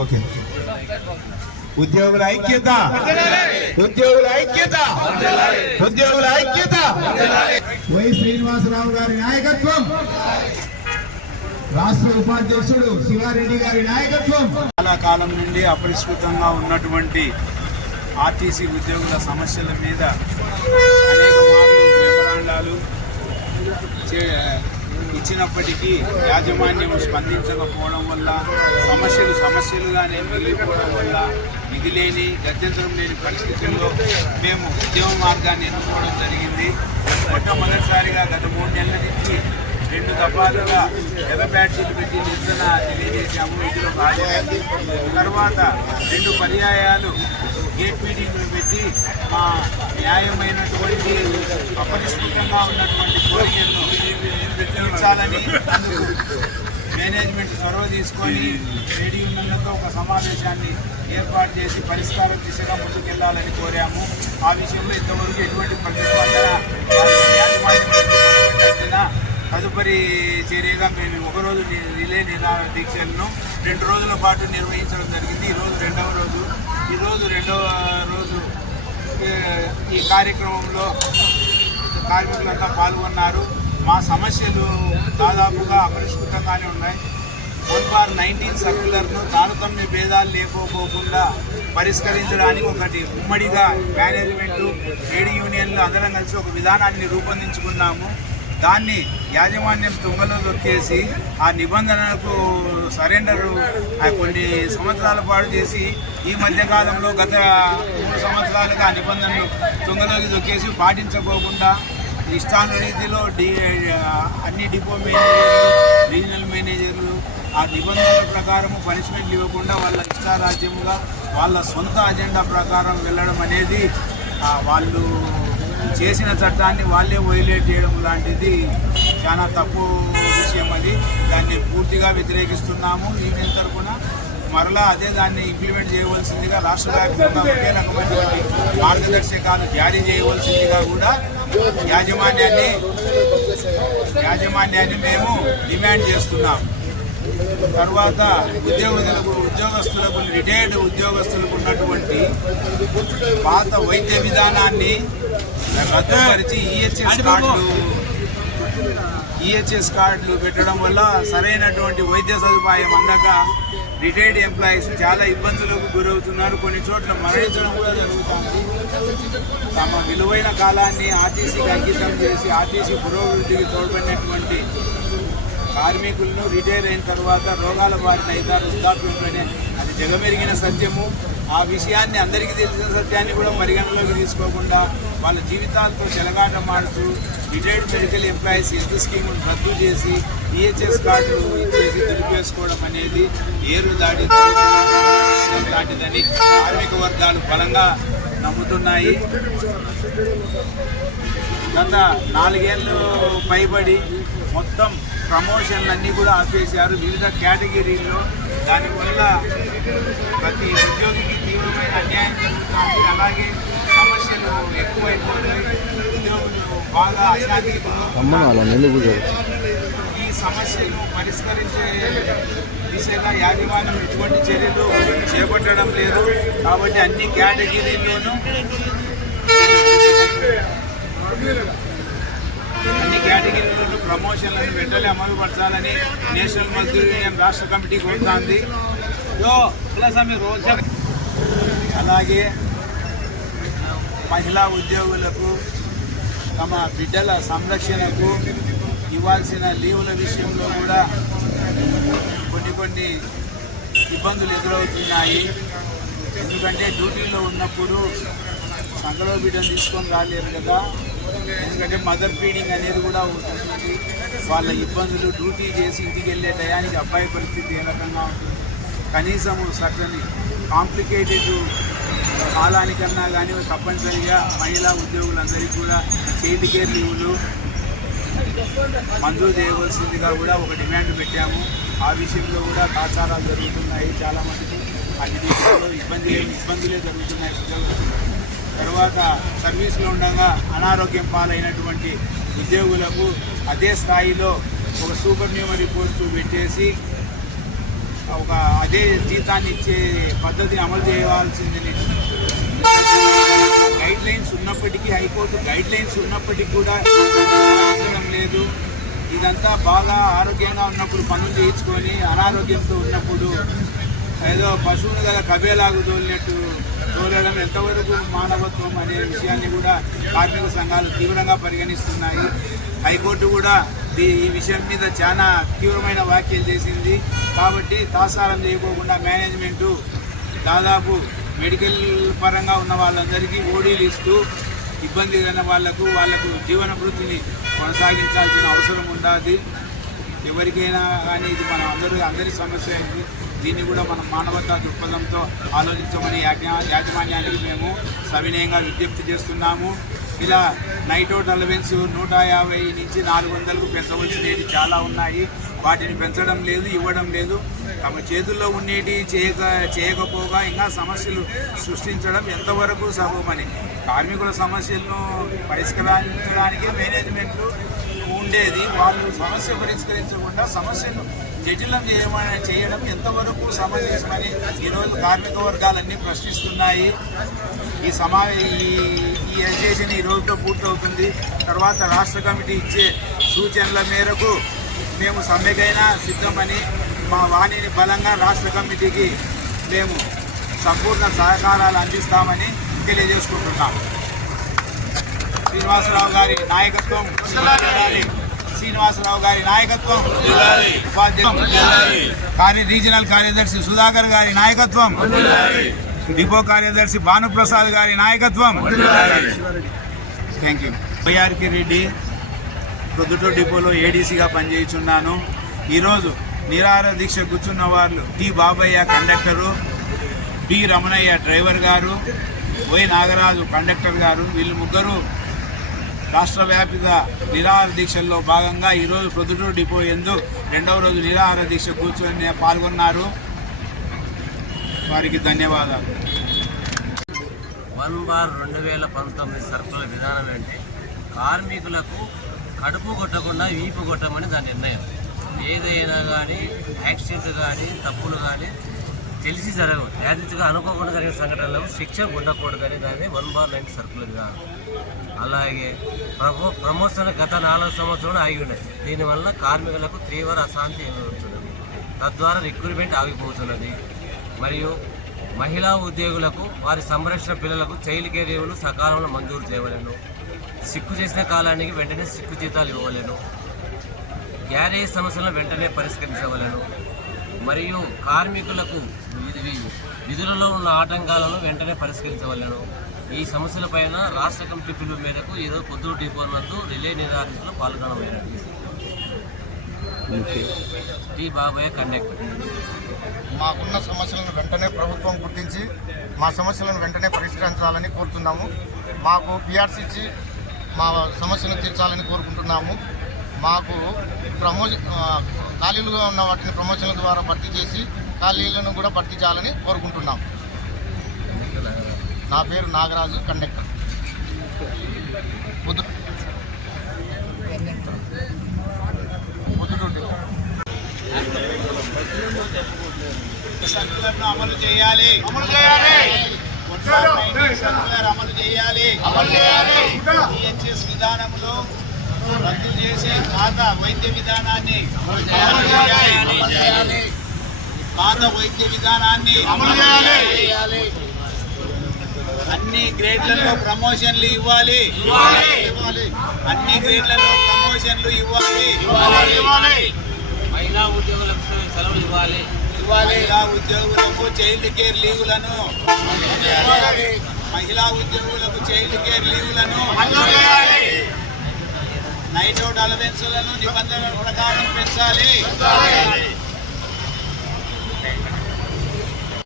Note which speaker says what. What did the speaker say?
Speaker 1: Okay ఉద్యోగుల ఐక్యత ఉద్యోగుల ఉద్యోగుల ఐక్యత. వై శ్రీనివాసరావు గారి నాయకత్వం. రాష్ట్ర ఉపాధ్యక్షుడు శివారెడ్డి గారి నాయకత్వం.
Speaker 2: చాలా కాలం నుండి అపరిష్కృతంగా ఉన్నటువంటి ఆర్టీసీ ఉద్యోగుల సమస్యల మీద ఇచ్చినప్పటికీ యాజమాన్యం స్పందించకపోవడం వల్ల సమస్యలు సమస్యలుగానే మిగిలిపోవడం వల్ల విధి లేని గత్యంతరం లేని పరిస్థితుల్లో మేము ఉద్యమ మార్గాన్ని ఎన్నుకోవడం జరిగింది. మొట్టమొదటిసారిగా గత మూడు నెలల నుంచి రెండు దఫాలుగా ఎర్ర బ్యాడ్జీలు పెట్టి నిరసన తెలియజేశాము ఇందులో భాగమైంది. తర్వాత రెండు పర్యాయాలు గేట్ మీటింగ్లు పెట్టి మా న్యాయమైనటువంటి అపరిష్కృతంగా ఉన్నటువంటి కోరికలను తీర్చాలని మేనేజ్మెంట్ చొరవ తీసుకొని ట్రేడ్ యూనియన్లతో ఒక సమావేశాన్ని ఏర్పాటు చేసి పరిష్కారం దిశగా ముందుకెళ్ళాలని కోరాము. ఆ విషయంలో ఇంతవరకు ఎటువంటి ప్రతిస్పందన తదుపరి చర్యగా మేము ఒకరోజు రిలే నిరాహార దీక్షలను రెండు రోజుల పాటు నిర్వహించడం జరిగింది. ఈరోజు రెండవ రోజు. ఈరోజు రెండవ రోజు ఈ కార్యక్రమంలో కార్మికులంతా పాల్గొన్నారు. మా సమస్యలు దాదాపుగా అపరిష్కృతంగానే ఉన్నాయి. వన్ బార్ నైన్టీన్ సర్క్యులర్ను తారతమ్య భేదాలు లేకపోకుండా పరిష్కరించడానికి ఒకటి ఉమ్మడిగా మేనేజ్మెంటు ట్రేడ్ యూనియన్లు అందరం కలిసి ఒక విధానాన్ని రూపొందించుకున్నాము. దాన్ని యాజమాన్యం తుంగలో దొక్కేసి ఆ నిబంధనలకు సరెండరు కొన్ని సంవత్సరాల పాటు చేసి ఈ మధ్యకాలంలో గత మూడు సంవత్సరాలుగా ఆ నిబంధనలు తుంగలోకి దొక్కేసి పాటించకోకుండా ఇష్టాన్ రీతిలో డి అన్ని డిపో మేనేజర్లు రీజనల్ మేనేజర్లు ఆ నిబంధనల ప్రకారం పనిష్మెంట్లు ఇవ్వకుండా వాళ్ళ ఇష్టారాజ్యముగా వాళ్ళ సొంత అజెండా ప్రకారం వెళ్ళడం అనేది వాళ్ళు చేసిన చట్టాన్ని వాళ్ళే వైలేట్ చేయడం లాంటిది చాలా తప్పు విషయం అది. దాన్ని పూర్తిగా వ్యతిరేకిస్తున్నాము. యూనియన్ తరఫున మరలా అదే దాన్ని ఇంప్లిమెంట్ చేయవలసిందిగా రాష్ట్ర వ్యాప్తంగా ఒకే రకమైనటువంటి మార్గదర్శకాలు జారీ చేయవలసిందిగా కూడా యాజమాన్యాన్ని యాజమాన్యాన్ని మేము డిమాండ్ చేస్తున్నాం. తర్వాత ఉద్యోగులకు ఉద్యోగస్తులకు రిటైర్డ్ ఉద్యోగస్తులకు ఉన్నటువంటి పాత వైద్య విధానాన్ని రద్దుపరిచి ఈహెచ్ఎస్ కార్డులు ఈహెచ్ఎస్ కార్డులు పెట్టడం వల్ల సరైనటువంటి వైద్య సదుపాయం అందక రిటైర్డ్ ఎంప్లాయీస్ చాలా ఇబ్బందులకు గురవుతున్నారు. కొన్ని చోట్ల మరణించడం కూడా జరుగుతుంది. తమ విలువైన కాలాన్ని ఆర్టీసీకి అంకితం చేసి ఆర్టీసీ పురోభివృద్ధికి తోడ్పడినటువంటి కార్మికులను రిటైర్ అయిన తర్వాత రోగాల బారిన అవుతారు వృద్ధాప్యంలోనే జగమెరిగిన సత్యము ఆ విషయాన్ని అందరికీ తెలిసిన సత్యాన్ని కూడా పరిగణలోకి తీసుకోకుండా వాళ్ళ జీవితాలతో చెలగాటమాడుతూ రిటైర్డ్ మెడికల్ ఎంప్లాయీస్ హెల్త్ స్కీమును రద్దు చేసి ఈహెచ్ఎస్ కార్డులు ఇచ్చేసి దులిపేసుకోవడం అనేది ఏరు దాడి లాంటిదని కార్మిక వర్గాలు బలంగా నమ్ముతున్నాయి. గత నాలుగేళ్ళు పైబడి మొత్తం ప్రమోషన్లు అన్నీ కూడా ఆపేశారు. వివిధ కేటగిరీల్లో. దానివల్ల ప్రతి ఉద్యోగికి తీవ్రమైన అన్యాయం జరుగుతుంది. అలాగే సమస్యలు ఎక్కువైపోతాయి ఉద్యోగులు బాగా అశాంతికి ఈ సమస్యను పరిష్కరించే దిశగా యాజమాన్యం ఎటువంటి చర్యలు చేపట్టడం లేదు. కాబట్టి అన్ని కేటగిరీల్లోనూ అన్ని కేటగిరీలలో ప్రమోషన్లను వెంటనే అమలుపరచాలని నేషనల్ మజ్దూర్ యూనియన్ రాష్ట్ర కమిటీ కోరుతోంది. అలాగే మహిళా ఉద్యోగులకు తమ బిడ్డల సంరక్షణకు ఇవ్వాల్సిన లీవుల విషయంలో కూడా కొన్ని కొన్ని ఇబ్బందులు ఎదురవుతున్నాయి. ఎందుకంటే డ్యూటీలో ఉన్నప్పుడు సంఘలో బిడ్డను తీసుకొని రాలేరు కదా. ఎందుకంటే మదర్ ఫీడింగ్ అనేది కూడా ఉంటుంది వాళ్ళ ఇబ్బందులు డ్యూటీ చేసి ఇంటికి వెళ్ళే టయానికి అబ్బాయి పరిస్థితి ఏ రకంగా ఉంటుంది? కనీసం సగని కాంప్లికేటెడ్ కాలానికన్నా కానీ తప్పనిసరిగా మహిళా ఉద్యోగులందరికీ కూడా చైల్డ్ కేర్ లీవులు మంజూరు చేయవలసిందిగా కూడా ఒక డిమాండ్ పెట్టాము. ఆ విషయంలో కూడా కాచారాలు జరుగుతున్నాయి. చాలా మందికి అన్ని విషయాల్లో ఇబ్బంది ఇబ్బందులే జరుగుతున్నాయి. ఉద్యోగులకు తర్వాత సర్వీస్లో ఉండగా అనారోగ్యం పాలైనటువంటి ఉద్యోగులకు అదే స్థాయిలో ఒక సూపర్ న్యూమరీ పోస్టు పెట్టేసి ఒక అదే జీతాన్ని ఇచ్చే పద్ధతిని అమలు చేయవలసిందని గైడ్ లైన్స్ ఉన్నప్పటికీ హైకోర్టు గైడ్ లైన్స్ ఉన్నప్పటికీ కూడా పాటించడం లేదు. ఇదంతా బాగా ఆరోగ్యంగా ఉన్నప్పుడు పనులు చేయించుకొని అనారోగ్యంతో ఉన్నప్పుడు ఏదో పశువుని గల కబేలాగు తోలినట్టు తోలడం ఎంతవరకు మానవత్వం అనే విషయాన్ని కూడా కార్మిక సంఘాలు తీవ్రంగా పరిగణిస్తున్నాయి. హైకోర్టు కూడా దీ- ఈ విషయం మీద చాలా తీవ్రమైన వ్యాఖ్యలు చేసింది. కాబట్టి తాసారం చేయకోకుండా మేనేజ్మెంటు దాదాపు మెడికల్ పరంగా ఉన్న వాళ్ళందరికీ ఓడీలు ఇస్తూ ఇబ్బంది ఉన్న వాళ్ళకు వాళ్ళకు జీవన వృత్తిని కొనసాగించాల్సిన అవసరం ఉండాలి ఎవరికైనా కానీ ఇది మన అందరూ అందరి సమస్య అయింది దీన్ని కూడా మనం మానవతా దృక్పథంతో ఆలోచించమని యాజ్ఞా యాజమాన్యానికి మేము సవినయంగా విజ్ఞప్తి చేస్తున్నాము. ఇలా నైట్ అవుట్ అలవెన్స్ నూట యాభై నుంచి నాలుగు వందలకు పెంచవలసినవి చాలా ఉన్నాయి. వాటిని పెంచడం లేదు ఇవ్వడం లేదు. తమ చేతుల్లో ఉండేటి చేయక చేయకపోగా ఇంకా సమస్యలు సృష్టించడం ఎంతవరకు సబబని? కార్మికుల సమస్యలను పరిష్కరించడానికి మేనేజ్మెంట్లు ఉండేది. వాళ్ళు సమస్య పరిష్కరించకుండా సమస్యలు జటిలం చేయమని చేయడం ఎంతవరకు సమంజసమని ఈరోజు కార్మిక వర్గాలన్నీ ప్రశ్నిస్తున్నాయి. ఈ సమా ఈ ఈ అసోసియేషన్ ఈ రోజుతో పూర్తవుతుంది. తర్వాత రాష్ట్ర కమిటీ ఇచ్చే సూచనల మేరకు మేము సమ్మెకైనా సిద్ధమని మా వాణిని బలంగా రాష్ట్ర కమిటీకి మేము సంపూర్ణ సహకారాలు అందిస్తామని తెలియజేసుకుంటున్నాం. శ్రీనివాసరావు గారి నాయకత్వం. శ్రీనివాసరావు గారి నాయకత్వం ఉపాధ్యక్షుడు కార్య రీజనల్ కార్యదర్శి సుధాకర్ గారి నాయకత్వం డిపో కార్యదర్శి భానుప్రసాద్ గారి నాయకత్వం థ్యాంక్ యూ వైఆర్కి రెడ్డి ప్రొద్దుటూరు డిపోలో ఏడీసీగా పనిచేయుచున్నాను. ఈరోజు నిరాహార దీక్ష కూర్చున్న వాళ్ళు T Babayya conductor B Ramanayya driver గారు వై నాగరాజు కండక్టర్ గారు వీళ్ళు ముగ్గురు రాష్ట్ర వ్యాప్తంగా నిరాహార దీక్షల్లో భాగంగా ఈరోజు ప్రొద్దుటూరు డిపో ఎందు రెండవ రోజు నిరాహార దీక్ష కూర్చొని పాల్గొన్నారు. వారికి ధన్యవాదాలు.
Speaker 3: వన్ బార్ రెండు వేల పంతొమ్మిది సర్కుల విధానం అంటే కార్మికులకు కడుపు కొట్టకుండా వీపు కొట్టమని దాని నిర్ణయం. ఏదైనా కానీ యాక్సిడెంట్ కానీ తప్పులు కానీ తెలిసి జరగవు. యాదృతిగా అనుకోకుండా జరిగిన సంఘటనలకు శిక్ష ఉండకూడదని దాన్ని వన్ బార్ నైన్ సరుకుల విధానం అలాగే ప్రమో ప్రమోషన్ గత నాలుగు సంవత్సరాలు ఆగి ఉన్నాయి. దీనివల్ల కార్మికులకు తీవ్ర అశాంతి ఎదురవుతున్నది తద్వారా రిక్రూట్మెంట్ ఆగిపోతున్నది. మరియు మహిళా ఉద్యోగులకు వారి సంరక్షణ పిల్లలకు చైల్డ్ కేర్ సకాలంలో మంజూరు చేయబడను. సిక్కు చేసిన కాలానికి వెంటనే సిక్కు జీతాలు ఇవ్వలేను గ్యారేజ్ సమస్యలను వెంటనే పరిష్కరించవలెను. మరియు కార్మికులకు విధి- విధులలో ఉన్న ఆటంకాలను వెంటనే పరిష్కరించవలెను. ఈ సమస్యలపైన రాష్ట్ర కమిటీ పిలుపు మేరకు ఈరోజు పొద్దురు డిపో నందు రిలే నిరాదీక్షలో పాల్గొనమైనది టి బాబాయ్ కండక్టర్.
Speaker 4: మాకున్న సమస్యలను వెంటనే ప్రభుత్వం గుర్తించి మా సమస్యలను వెంటనే పరిష్కరించాలని కోరుతున్నాము. మాకు పిఆర్సీ మా సమస్యను తీర్చాలని కోరుకుంటున్నాము. మాకు ప్రమోషన్ ఖాళీలుగా ఉన్న వాటిని ప్రమోషన్ల ద్వారా భర్తీ చేసి ఖాళీలను కూడా భర్తీ చేయాలని కోరుకుంటున్నాం. నా పేరు నాగరాజు కండక్టర్. పొద్దు
Speaker 2: బుద్ధుడు అమలు చేయాలి. అమలు చేయాలి. అమలు చేయాలి. విధానంలో రద్దు చేసి పాత వైద్య విధానాన్ని పాత వైద్య విధానాన్ని అన్ని గ్రేడ్లలో ప్రమోషన్లు ఇవ్వాలి. అన్ని గ్రేడ్లలో ప్రమోషన్లు ఇవ్వాలి.
Speaker 3: మహిళా ఉద్యోగులకు సెలవులు ఇవ్వాలి.
Speaker 2: మహిళా ఉద్యోగులకు చైల్డ్ కేర్ లీవులను. మహిళా ఉద్యోగులకు చైల్డ్ కేర్ లీవులను. నైట్ అవుట్ అలవెన్సులను నిబంధనల ప్రకారం పెంచాలి.